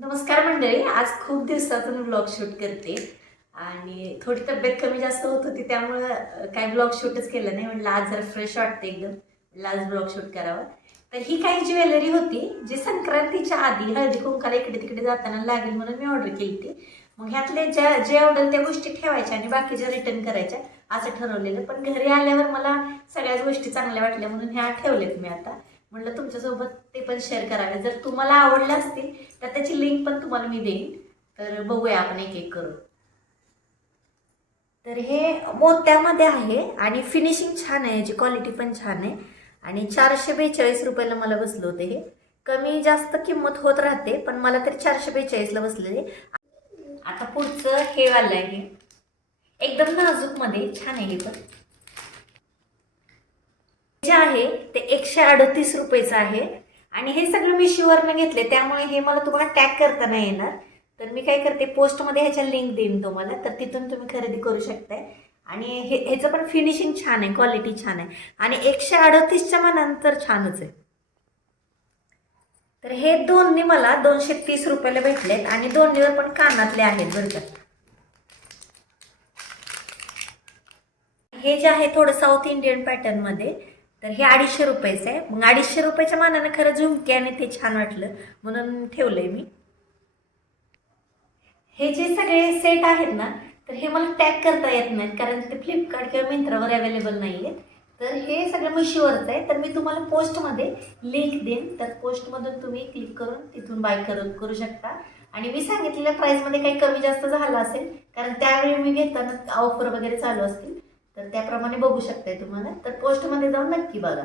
नमस्कार मंडळी. आज खूप दिवसातून व्लॉग शूट करते आणि थोडी तब्येत कमी जास्त होत होती, त्यामुळं काही व्लॉग शूटच केलं नाही. म्हटलं आज जरा फ्रेश वाटते एकदम, म्हटलं आज व्लॉग शूट करावा. तर ही काही ज्वेलरी होती जी संक्रांतीच्या आधी हळदी कुंकाला इकडे तिकडे जाताना लागेल म्हणून मी ऑर्डर केली होती. मग ह्यातले जे आवडेल त्या गोष्टी ठेवायच्या आणि बाकीच्या रिटर्न करायच्या असं ठरवलेलं. पण घरी आल्यावर मला सगळ्याच गोष्टी चांगल्या वाटल्या म्हणून ह्या ठेवल्यात मी आता. म्हटलं तुमच्यासोबत ते पण शेअर करावे. जर तुम्हाला आवडल्या असतील तर त्याची लिंक पण तुम्हाला मी देईन. तर बघूया आपण एक एक करून. तर हे मोत्यामध्ये आहे आणि फिनिशिंग छान आहे, याची क्वालिटी पण छान आहे आणि 442 रुपयाला मला बसलं होतं. हे कमी जास्त किंमत होत राहते, पण मला तरी 442ला बसलेले. आता पुढचं हे वालं आहे, एकदम नाजूक मध्ये छान आहे. हे पण जे आहे ते 138 रुपयाचं आहे आणि हे सगळं मी शिवरनं घेतले, त्यामुळे हे मला तुम्हाला टॅग करता नाही येणार. तर मी काय करते, पोस्टमध्ये ह्याच्या लिंक देईन तुम्हाला, तर तिथून तुम्ही खरेदी करू शकताय. आणि ह्याचं पण फिनिशिंग छान आहे, क्वालिटी छान आहे आणि 138च्या मानानंतर छानच आहे. तर हे दोन्ही मला 230 रुपयाला भेटलेत आणि दोन्हीवर पण कानातले आहेत बरं का. हे जे आहे थोडं साऊथ इंडियन पॅटर्न मध्ये, तर हे 250 रुपयाचं आहे. मग 250 रुपयाच्या मानाने खरं झुमके आणि ते छान वाटलं म्हणून ठेवलंय मी. हे जे सगळे सेट आहेत ना, तर हे मला टॅग करता येत नाहीत कारण ते फ्लिपकार्ट किंवा मिंत्रावर अवेलेबल नाही आहेत. तर हे सगळं मिशोवरचं आहे. तर मी तुम्हाला पोस्टमध्ये लिंक देईन, तर पोस्टमधून तुम्ही क्लिक करून तिथून बाय करू शकता. आणि मी सांगितलेल्या प्राईसमध्ये काही कमी जास्त झालं असेल, कारण त्यावेळी मी घेताना ऑफर वगैरे चालू असतील, तर त्याप्रमाणे बघू शकताय तुम्हाला. तर पोस्टमध्ये जाऊन नक्की बघा.